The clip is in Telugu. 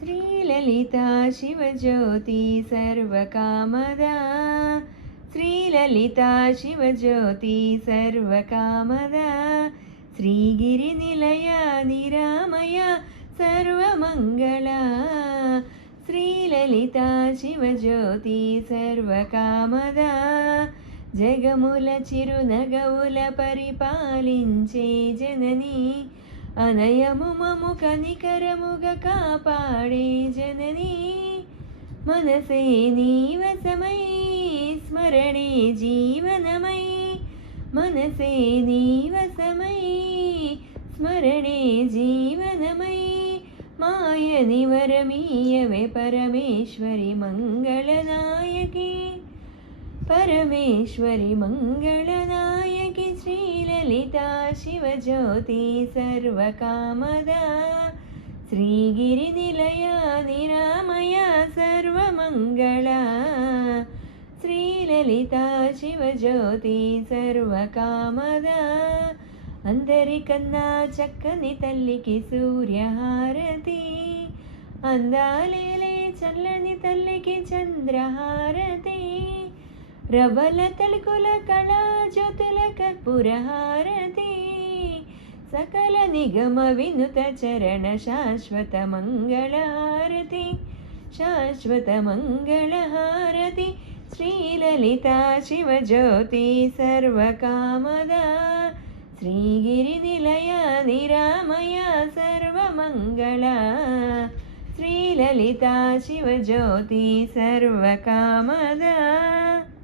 श्रीललिता शिवज्योति सर्वकामदा श्रीललिता शिवज्योति सर्वकामदा श्रीगिरिनिलया निरामया सर्वमङ्गला श्रीललिता शिवज्योति सर्वकामदा జగముల చిరునగవుల పరిపాలించే జనని అనయము మము కనికరముగ కాపాడే జనని మనసే నీవసమై స్మరణే జీవనమై మనసే నీవసమై స్మరణే జీవనమై మాయ నివరమీయవే పరమేశ్వరి మంగళనాయకి परमेश्वरी मंगलनायकी श्रीललिता शिवज्योति सर्वकामदा श्रीगिरिनिलया निरामया सर्वमङ्गला श्रीललिता शिवज्योति सर्वकामदा అందరికన్నా చక్కని తల్లికి సూర్యహారతి అందాలేలే చల్లని తల్లికి చంద్రహారతి రవల తలుకుల కళా జ్యోతుల కర్పూరహారతి సకల నిగమ వినుత చరణ శాశ్వత మంగళహారతి శాశ్వత మంగళహారతి శ్రీలలితా శివజ్యోతి సర్వకామదా శ్రీగిరినిలయా నిరామయా సర్వమంగళా శ్రీలలితా శివజ్యోతి సర్వకామదా